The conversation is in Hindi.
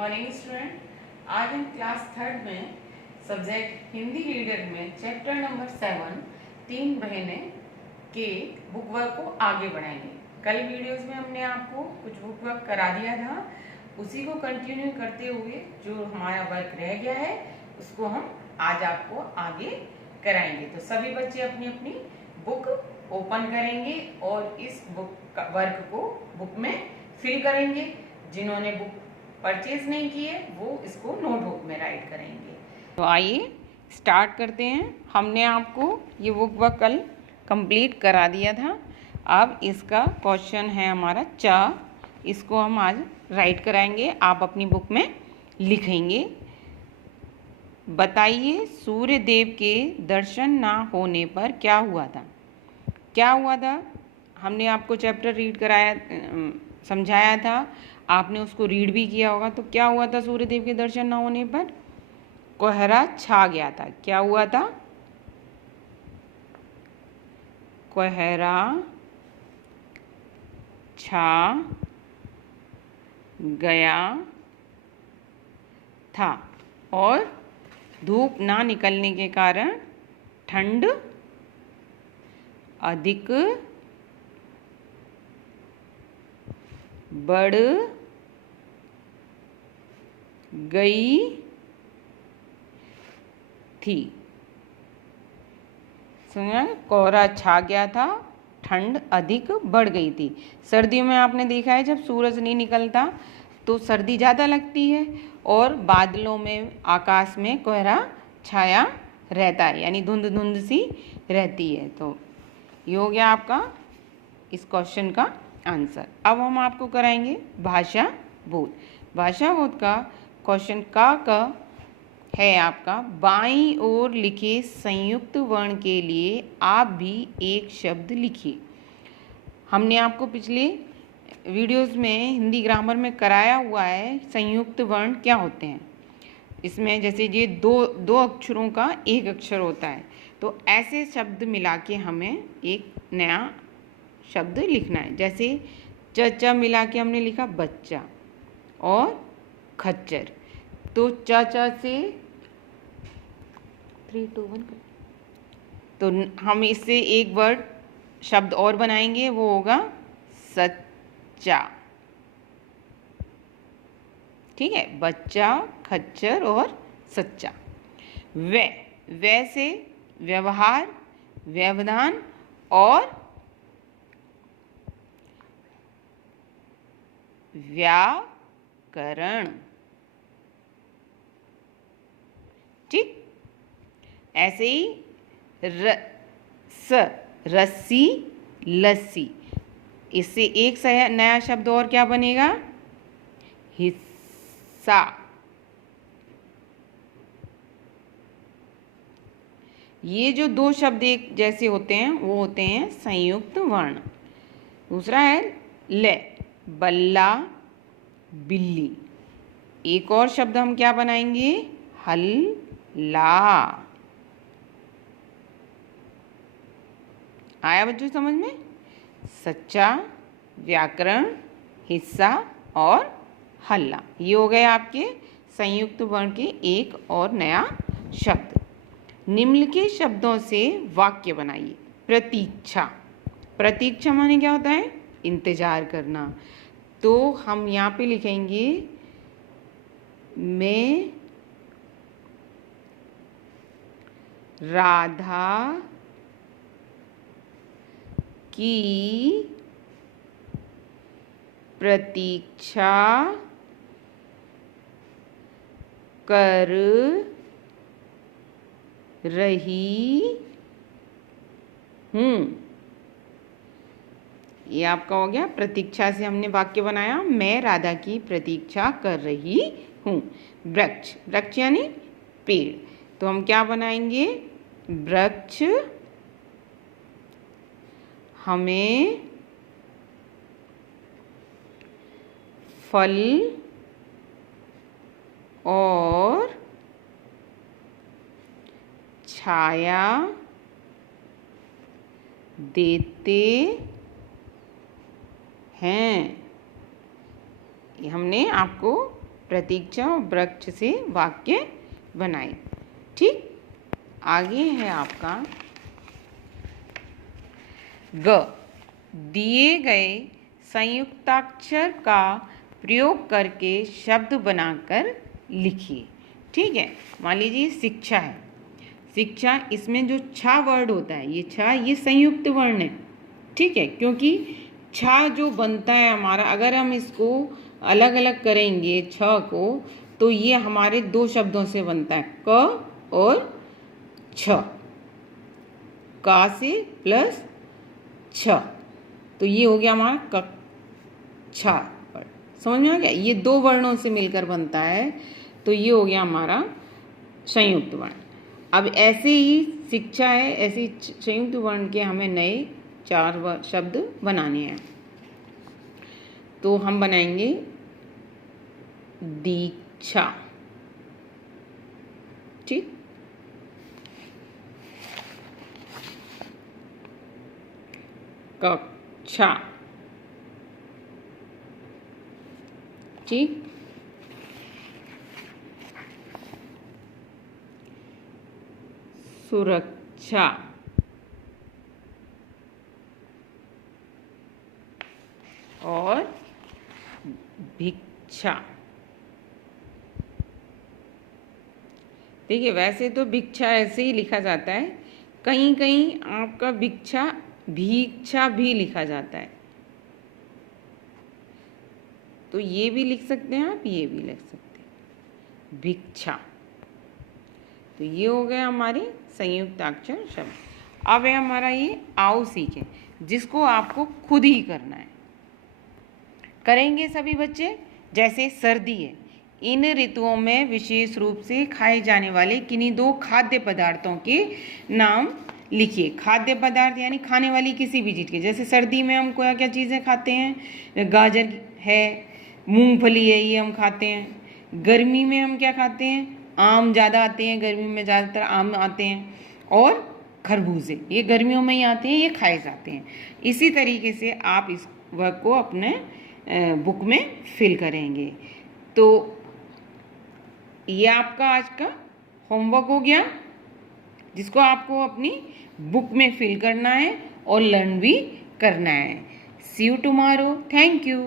Morning student. आज हम क्लास थर्ड में सब्जेक्ट हिंदी रीडर में चैप्टर नंबर 7 तीन बहनें के बुक वर्क को आगे बढ़ाएंगे। कल वीडियोस में हमने आपको कुछ बुक वर्क करा दिया था, उसी को कंटिन्यू करते हुए जो हमारा वर्क रह गया है उसको हम आज आपको आगे कराएंगे। तो सभी बच्चे अपनी अपनी बुक ओपन करेंगे और इस बुक वर्क को बुक में फिल करेंगे। जिन्होंने बुक परचेज नहीं की है वो इसको नोटबुक में राइट करेंगे। तो आइए स्टार्ट करते हैं। हमने आपको ये बुक वर्क कल कंप्लीट करा दिया था। अब इसका क्वेश्चन है हमारा चा, इसको हम आज राइट कराएंगे। आप अपनी बुक में लिखेंगे। बताइए सूर्य देव के दर्शन ना होने पर क्या हुआ था। क्या हुआ था? हमने आपको चैप्टर रीड कराया, समझाया था, आपने उसको रीड भी किया होगा। तो क्या हुआ था सूर्यदेव के दर्शन न होने पर? कोहरा छा गया था। क्या हुआ था? कोहरा छा गया था और धूप ना निकलने के कारण ठंड अधिक बढ़ गई थी। सुनिए, कोहरा छा गया था, ठंड अधिक बढ़ गई थी। सर्दियों में आपने देखा है जब सूरज नहीं निकलता तो सर्दी ज़्यादा लगती है और बादलों में, आकाश में कोहरा छाया रहता है, यानी धुंध धुंध सी रहती है। तो ये हो गया आपका इस क्वेश्चन का आंसर। अब हम आपको कराएंगे भाषा बोध। भाषा बोध का क्वेश्चन का है आपका, बाईं ओर लिखे संयुक्त वर्ण के लिए आप भी एक शब्द लिखिए। हमने आपको पिछले वीडियोस में हिंदी ग्रामर में कराया हुआ है संयुक्त वर्ण क्या होते हैं। इसमें जैसे ये दो अक्षरों का एक अक्षर होता है, तो ऐसे शब्द मिला के हमें एक नया शब्द लिखना है। जैसे च मिला के हमने लिखा बच्चा और खच्चर। तो च से 3 2 1, तो हम इससे एक वर्ड शब्द और बनाएंगे, वो होगा सच्चा। ठीक है, बच्चा, खच्चर और सच्चा। वे से व्यवहार, व्यवधान और व्याकरण। ठीक, ऐसे ही रस्सी, लस्सी। इससे एक नया शब्द और क्या बनेगा? हिस्सा। ये जो दो शब्द एक जैसे होते हैं वो होते हैं संयुक्त वर्ण। दूसरा है ले, बल्ला, बिल्ली। एक और शब्द हम क्या बनाएंगे? हल्ला। आया बच्चों समझ में? सच्चा, व्याकरण, हिस्सा और हल्ला, ये हो गए आपके संयुक्त वर्ण के एक और नया शब्द। निम्न के शब्दों से वाक्य बनाइए। प्रतीक्षा। प्रतीक्षा माने क्या होता है? इंतजार करना। तो हम यहाँ पे लिखेंगे मैं राधा की प्रतीक्षा कर रही हूँ। ये आपका हो गया। प्रतीक्षा से हमने वाक्य बनाया, मैं राधा की प्रतीक्षा कर रही हूँ। वृक्ष, वृक्ष यानी पेड़, तो हम क्या बनाएंगे? वृक्ष हमें फल और छाया देते हैं। हमने आपको प्रतीक्षा और वृक्ष से वाक्य बनाए। ठीक, आगे है आपका ग। दिए गए संयुक्ताक्षर का प्रयोग करके शब्द बनाकर लिखिए। ठीक है, मान लीजिए शिक्षा है। शिक्षा, इसमें जो छा वर्ड होता है, ये छा ये संयुक्त वर्ण है। ठीक है, क्योंकि छा जो बनता है हमारा, अगर हम इसको अलग अलग करेंगे छ को, तो ये हमारे दो शब्दों से बनता है, क और छ। का से प्लस छ, तो ये हो गया हमारा कक्षा। समझ में आ गया? ये दो वर्णों से मिलकर बनता है, तो ये हो गया हमारा संयुक्त वर्ण। अब ऐसे ही शिक्षा है, ऐसे संयुक्त वर्ण के हमें नए 4 शब्द बनाने हैं। तो हम बनाएंगे दीक्षा। ठीक, कक्षा। ठीक, सुरक्षा। और भिक्षा। देखिए, वैसे तो भिक्षा ऐसे ही लिखा जाता है, कहीं कहीं आपका भिक्षा भिक्षा भी लिखा जाता है, तो ये भी लिख सकते हैं आप, ये भी लिख सकते हैं, भिक्षा। तो ये हो गया हमारे संयुक्ताक्षर शब्द। अब है हमारा ये आओ सीखें, जिसको आपको खुद ही करना है। करेंगे सभी बच्चे। जैसे सर्दी है, इन ऋतुओं में विशेष रूप से खाए जाने वाले किन्हीं 2 खाद्य पदार्थों के नाम लिखिए। खाद्य पदार्थ यानी खाने वाली किसी भी चीज़ के। जैसे सर्दी में हम क्या क्या चीज़ें खाते हैं, गाजर है, मूंगफली है, ये हम खाते हैं। गर्मी में हम क्या खाते हैं, आम ज़्यादा आते हैं, गर्मी में ज़्यादातर आम आते हैं, और खरबूजे, ये गर्मियों में ही आते हैं, ये खाए जाते हैं। इसी तरीके से आप इस वर्क को अपने बुक में फिल करेंगे। तो ये आपका आज का होमवर्क हो गया, जिसको आपको अपनी बुक में फिल करना है और लर्न भी करना है। सी यू टुमारो। Thank you.